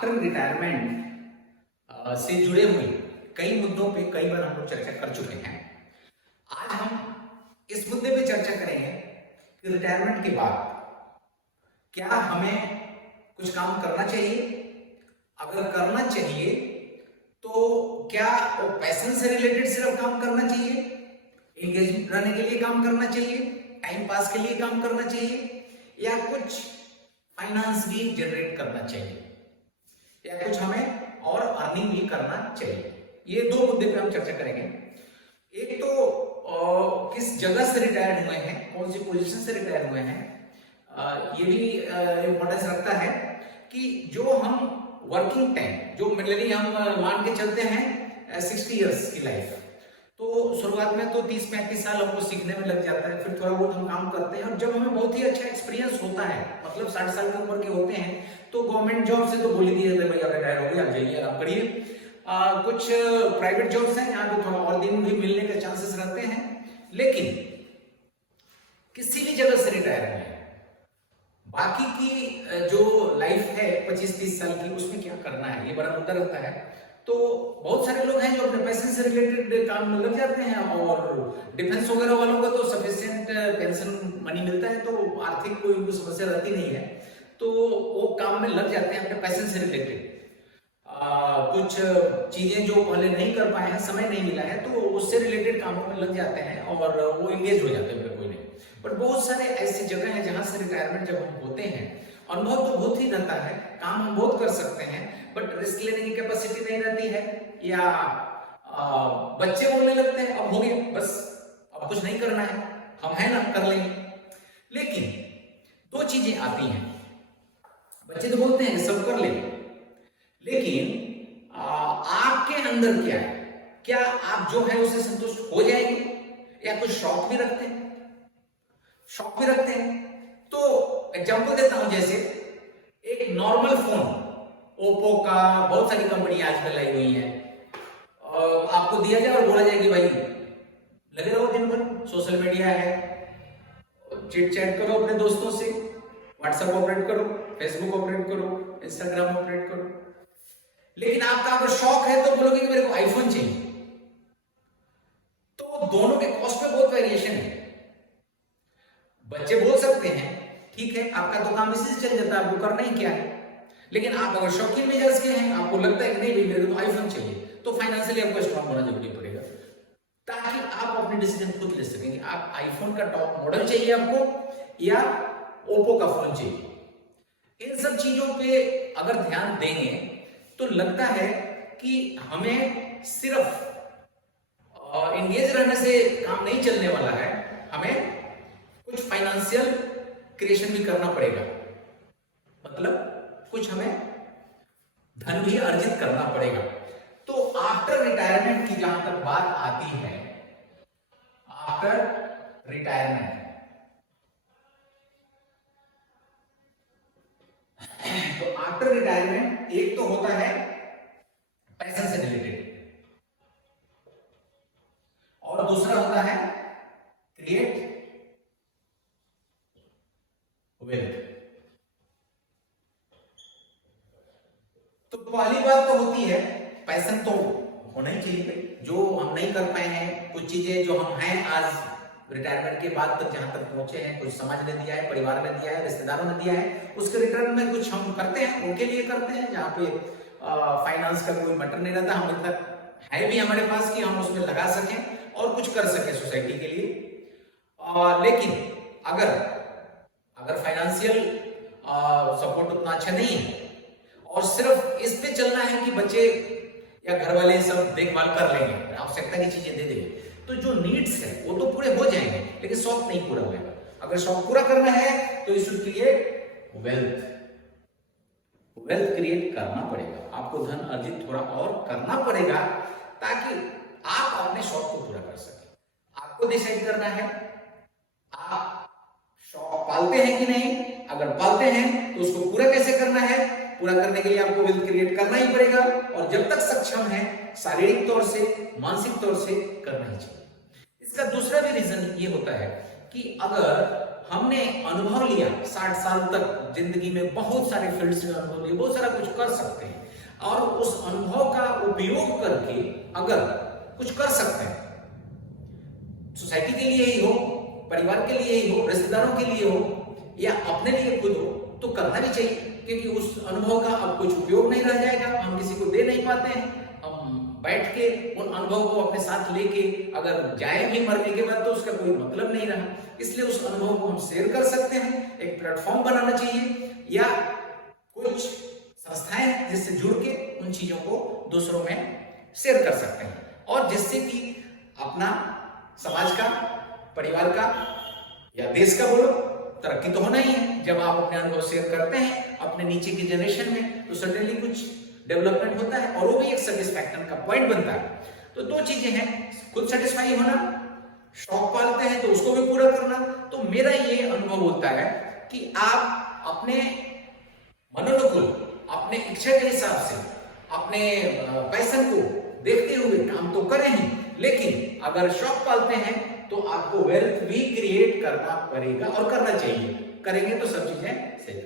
After retirement से जुड़े हुए कई मुद्दों पे कई बार हम लोग चर्चा कर चुके हैं। आज हम इस मुद्दे पे चर्चा करेंगे कि रिटायरमेंट के बाद क्या हमें कुछ काम करना चाहिए, अगर करना चाहिए तो क्या वो पैशन से रिलेटेड सिर्फ काम करना चाहिए, एंगेज रहने के लिए काम करना चाहिए, टाइम पास के लिए काम करना चाहिए, या कुछ फाइनेंस भी जनरेट करना चाहिए, या कुछ हमें और अर्निंग भी करना चाहिए। ये दो मुद्दे पे हम चर्चा करेंगे। एक तो किस जगह से रिटायर हुए हैं, कौन सी पोजीशन से रिटायर हुए हैं, ये भी इंपॉर्टेंस रखता है कि जो हम वर्किंग टाइम जो मिनिमली हम मान के चलते हैं 60 इयर्स की लाइफ, तो शुरुआत में तो 30-35 साल हमको सीखने में लग जाता है, फिर थोड़ा बहुत हम काम करते हैं और जब हमें बहुत ही अच्छा एक्सपीरियंस होता है, मतलब 60 साल की उम्र के होते हैं, तो गवर्नमेंट जॉब से तो बोल ही दिया जाता है भाई आप रिटायर हो गए, आप जाइए आप करिए। कुछ प्राइवेट जॉब्स हैं जहाँ पे थोड़ा और दिन भी मिलने के चांसेस रहते हैं, लेकिन किसी भी जगह से रिटायर हुए हैं, बाकी की जो लाइफ है 25-30 साल की, उसमें क्या करना है, ये बड़ा मुद्दा रहता है। तो बहुत सारे लोग हैं जो अपने पैसे से रिलेटेड काम में लग जाते हैं और डिफेंस वगैरह वालों का तो सफिशिएंट पेंशन मनी मिलता है, तो आर्थिक कोई उनको समस्या रहती नहीं है, तो वो काम में लग जाते हैं अपने पैसे से रिलेटेड। कुछ चीजें जो पहले नहीं कर पाए हैं, समय नहीं मिला है, तो उससे रिलेटेड कामों में लग जाते हैं और वो एंगेज हो जाते हैं कोई नहीं। बट बहुत सारे ऐसी जगह हैं जहां से रिटायरमेंट जब हम होते हैं, अनुभव तो बहुत ही रहता है, काम हम बहुत कर सकते हैं, बट रिस्क लेने की कैपेसिटी नहीं रहती है, या बच्चे बोलने लगते हैं अब हो गया बस, अब कुछ नहीं करना है, हम हैं ना कर लेंगे। लेकिन दो चीजें आती हैं, बच्चे तो बोलते हैं सब कर लेंगे, लेकिन आपके अंदर क्या है, क्या आप जो है उससे संतुष्ट हो जाएंगे या कुछ शौक भी रखते हैं? शौक भी रखते हैं तो एग्जांपल देता हूं, जैसे एक नॉर्मल फोन ओप्पो का, बहुत सारी कंपनी आजकल आई हुई है, आपको दिया जाए और बोला जाए कि भाई लगे रहो दिन भर, सोशल मीडिया है, चिट चैट करो अपने दोस्तों से, व्हाट्सएप ऑपरेट करो, फेसबुक ऑपरेट करो, इंस्टाग्राम ऑपरेट करो, लेकिन आपका अगर शौक है तो बोलोगे कि मेरे को आईफोन चाहिए, तो दोनों के कॉस्ट में बहुत वेरिएशन है। बच्चे बोल सकते हैं ठीक है आपका तो काम इसी से चल जाता है, आपको करना ही क्या है, लेकिन आप अगर शौकीन मिजाज के हैं, आपको लगता है कि नहीं मेरे को तो आईफोन चाहिए, तो फाइनेंशियली आपको स्ट्रांग होना जरूरी पड़ेगा, ताकि आप अपने डिसीजन खुद ले सकें कि आप आईफोन का टॉप मॉडल चाहिए आपको या ओप्पो का फोन चाहिए। इन सब चीजों पे अगर ध्यान देंगे तो लगता है कि हमें सिर्फ एंगेज रहने से काम नहीं चलने वाला है, हमें कुछ फाइनेंशियल क्रिएशन भी करना पड़ेगा, मतलब कुछ हमें धन भी अर्जित करना पड़ेगा। तो आफ्टर रिटायरमेंट की जहां तक बात आती है, आफ्टर रिटायरमेंट, तो आफ्टर रिटायरमेंट एक तो होता है पैशन से रिलेटेड और दूसरा होता है क्रिएट वेल्थ। तो पहली बात तो होती है पैशन तो होना ही चाहिए, जो हम नहीं कर पाए हैं, कुछ चीजें जो हम हैं आज रिटायरमेंट के बाद तक जहां तक पहुंचे हैं, कुछ समाज ने दिया है, परिवार ने दिया है, रिश्तेदारों ने दिया है, उसके रिटर्न में कुछ हम करते हैं, उनके लिए करते हैं, जहाँ पे फाइनेंस का कोई मैटर नहीं रहता, हम इतना है भी हमारे पास कि हम उसमें लगा सकें और कुछ कर सकें सोसाइटी के लिए। लेकिन अगर फाइनेंशियल सपोर्ट उतना अच्छा नहीं है और सिर्फ इस पे चलना है कि बच्चे या घर वाले सब देखभाल कर लेंगे, आवश्यकता की चीजें दे देंगे, तो जो नीड्स है वो तो पूरे हो जाएंगे, लेकिन शौक नहीं पूरा होगा। अगर शौक पूरा करना है तो you should create wealth create करना पड़ेगा, आपको धन अर्जित थोड़ा और करना पड़ेगा, ताकि आप अपने शौक को पूरा कर सके। आपको डिसाइड करना है आप शौक पालते हैं कि नहीं, अगर पालते हैं तो उसको पूरा कैसे करना है, पूरा करने के लिए आपको वेल्थ क्रिएट करना ही पड़ेगा, और जब तक सक्षम है शारीरिक तौर से, मानसिक तौर से, करना ही चाहिए। इसका दूसरा भी रीजन ये होता है कि अगर हमने अनुभव लिया 60 साल तक जिंदगी में, बहुत सारे फील्ड्स में अनुभव लिया, बहुत सारा कुछ कर सकते हैं, और उस अनुभव का उपयोग करके अगर कुछ कर सकते हैं, सोसाइटी के लिए ही हो, परिवार के लिए ही हो, रिश्तेदारों के लिए हो, या अपने लिए खुद हो, तो करना भी चाहिए, क्योंकि उस अनुभव का अब कुछ उपयोग नहीं रह जाएगा, हम किसी को दे नहीं पाते हैं। हम बैठ के उन अनुभव को अपने साथ लेके अगर जाए भी मरने के बाद तो उसका कोई मतलब नहीं रहा, इसलिए उस अनुभव को हम शेयर कर सकते हैं। एक प्लेटफॉर्म बनाना चाहिए, या कुछ संस्थाएं जिससे जुड़ के उन चीजों को दूसरों में शेयर कर सकते हैं, और जिससे कि अपना समाज का, परिवार का या देश का बोलो, तरक्की तो होना ही है। जब आप अपने अनुभव शेयर करते हैं अपने नीचे की जनरेशन में, तो सडनली कुछ डेवलपमेंट होता है, और वो भी एक सेटिस्फैक्शन का पॉइंट बनता है। तो दो चीजें हैं, खुद सेटिस्फाई होना, शौक पालते हैं तो उसको भी पूरा करना। तो मेरा ये अनुभव होता है कि आप अपने मनोनुकूल, अपने इच्छा के हिसाब से, अपने पैशन को देखते हुए काम तो करें ही, लेकिन अगर शौक पालते हैं तो आपको वेल्थ भी क्रिएट करना पड़ेगा और करना चाहिए। करेंगे तो सब चीजें सही।